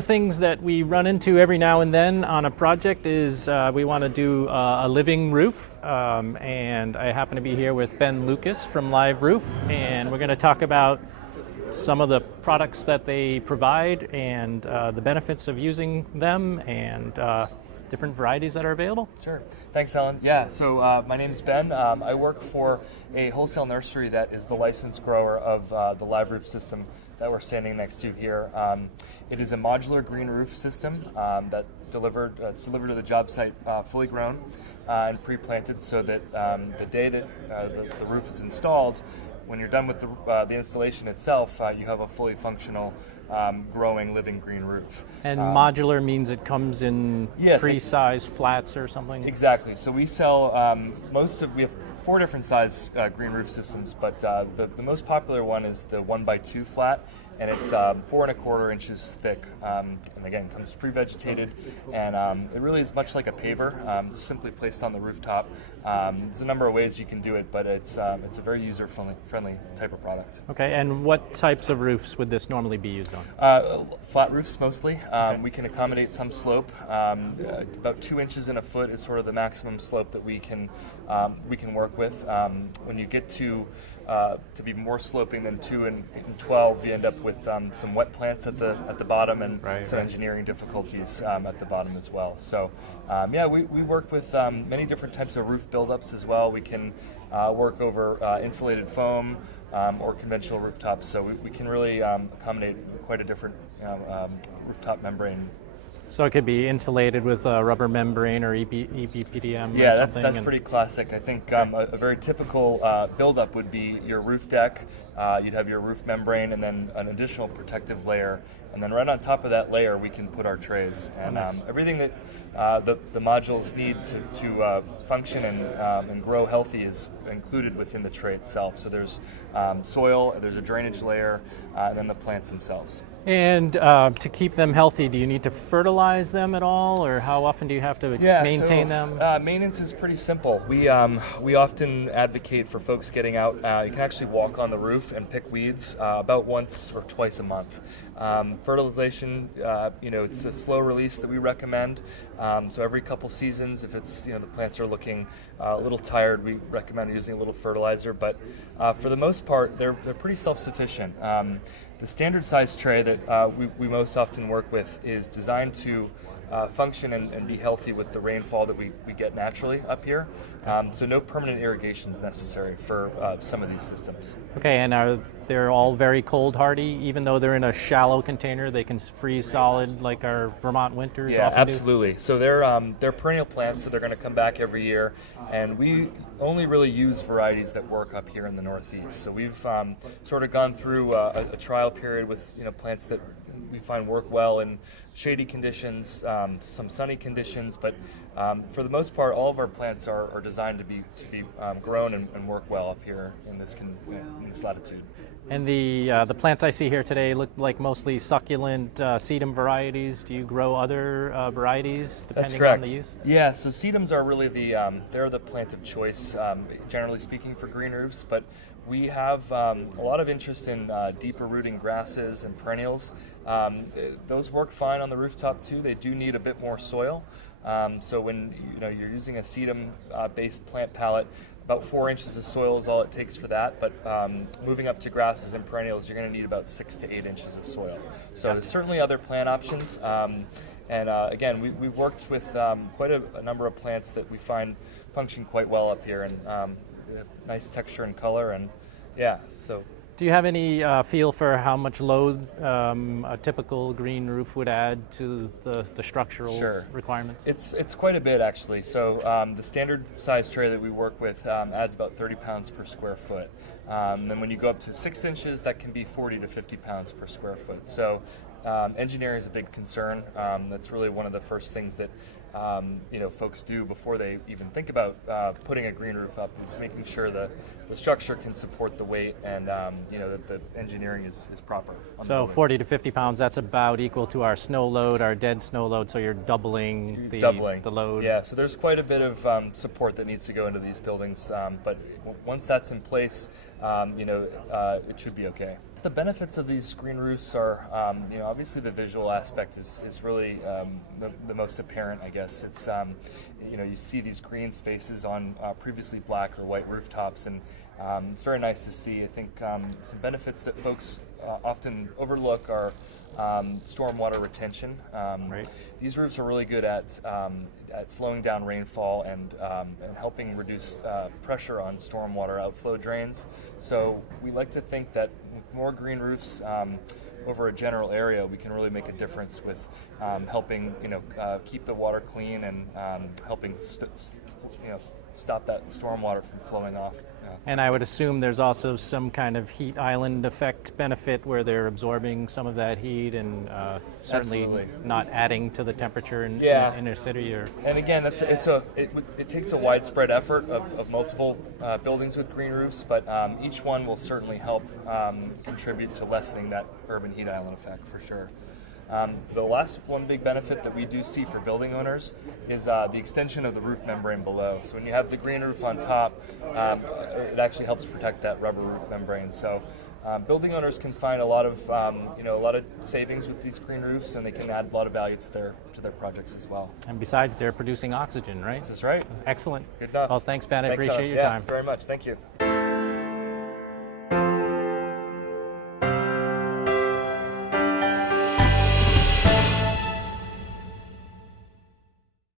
the things that we run into every now and then on a project is we want to do a living roof, and I happen to be here with Ben Lucas from Live Roof, and we're going to talk about some of the products that they provide and the benefits of using them and different varieties that are available. Sure. Thanks, Alan. Yeah, so my name's Ben. I work for a wholesale nursery that is the licensed grower of the Live Roof system that we're standing next to here. It is a modular green roof system that it's delivered to the job site fully grown and pre-planted, so that the day that the roof is installed, when you're done with the installation itself, you have a fully functional, growing, living green roof. And modular means it comes in pre-sized flats or something? Exactly. So we sell we have 4 different size green roof systems, but the most popular one is the 1x2 flat, and it's 4¼ inches thick, and again comes pre-vegetated, and it really is much like a paver, simply placed on the rooftop. There's a number of ways you can do it, but it's a very user-friendly type of product. Okay, and what types of roofs would this normally be used on? Flat roofs mostly. Okay. We can accommodate some slope. About 2 inches in a foot is sort of the maximum slope that we can work with. When you get to be more sloping than 2 and 12, you end up with some wet plants at the bottom and some engineering difficulties at the bottom as well. So we work with many different types of roof buildups as well. We can work over insulated foam or conventional rooftops, so we can really accommodate quite a different rooftop membrane. So it could be insulated with a rubber membrane or EPDM. Yeah, or something. that's pretty classic. I think a very typical buildup would be your roof deck. You'd have your roof membrane and then an additional protective layer, and then right on top of that layer we can put our trays and everything that the modules need to function and grow healthy is included within the tray itself. So there's soil, there's a drainage layer, and then the plants themselves. And to keep them healthy, do you need to fertilize them at all, or how often do you have to maintain them? Maintenance is pretty simple. We often advocate for folks getting out. You can actually walk on the roof and pick weeds about once or twice a month. Fertilization, it's a slow release that we recommend. So every couple seasons, if it's the plants are looking a little tired, we recommend using a little fertilizer. But for the most part, they're pretty self-sufficient. The standard size tray that we most often work with is designed to function and be healthy with the rainfall that we get naturally up here. So no permanent irrigation is necessary for some of these systems. Okay, and they're all very cold hardy, even though they're in a shallow container, they can freeze solid like our Vermont winters often do? Absolutely. So they're perennial plants, so they're going to come back every year, and we only really use varieties that work up here in the Northeast. So we've sort of gone through a trial period with plants that we find work well in shady conditions, some sunny conditions, but for the most part, all of our plants are designed to be grown and work well up here in this latitude. And the plants I see here today look like mostly succulent sedum varieties. Do you grow other varieties depending on the use? Yeah, so sedums are really they're the plant of choice, generally speaking, for green roofs, but we have a lot of interest in deeper rooting grasses and perennials. Those work fine on the rooftop too. They do need a bit more soil. So when you're using a sedum-based plant palette, about 4 inches of soil is all it takes for that. But moving up to grasses and perennials, you're going to need about 6 to 8 inches of soil. So there's certainly other plant options. Again, we've worked with quite a number of plants that we find function quite well up here, and nice texture and color, and so. Do you have any feel for how much load a typical green roof would add to the structural requirements? It's quite a bit, actually. So the standard size tray that we work with adds about 30 pounds per square foot. Then when you go up to 6 inches, that can be 40 to 50 pounds per square foot. So engineering is a big concern. That's really one of the first things that folks do before they even think about putting a green roof up is making sure the structure can support the weight and that the engineering is proper. On So the building. 40 to 50 pounds, that's about equal to our snow load, our dead snow load, so you're doubling the load. Yeah, so there's quite a bit of support that needs to go into these buildings, but once that's in place, it should be okay. The benefits of these green roofs are, obviously the visual aspect is really the most apparent, I guess. It's, you see these green spaces on previously black or white rooftops, and it's very nice to see. I think some benefits that folks often overlook are stormwater retention. Right. These roofs are really good at slowing down rainfall and helping reduce pressure on stormwater outflow drains. So we like to think that with more green roofs over a general area, we can really make a difference with helping keep the water clean and helping stop that stormwater from flowing off. And I would assume there's also some kind of heat island effect benefit where they're absorbing some of that heat and certainly Absolutely. not adding to the temperature in Yeah. the inner city. And again, it takes a widespread effort of multiple buildings with green roofs, but each one will certainly help contribute to lessening that urban heat island effect for sure. The last one big benefit that we do see for building owners is the extension of the roof membrane below. So when you have the green roof on top, it actually helps protect that rubber roof membrane. So building owners can find a lot of savings with these green roofs, and they can add a lot of value to their projects as well. And besides, they're producing oxygen, right? This is right. Excellent. Good enough. Well, thanks, Ben. I Thanks, appreciate your yeah, time. very much. Thank you.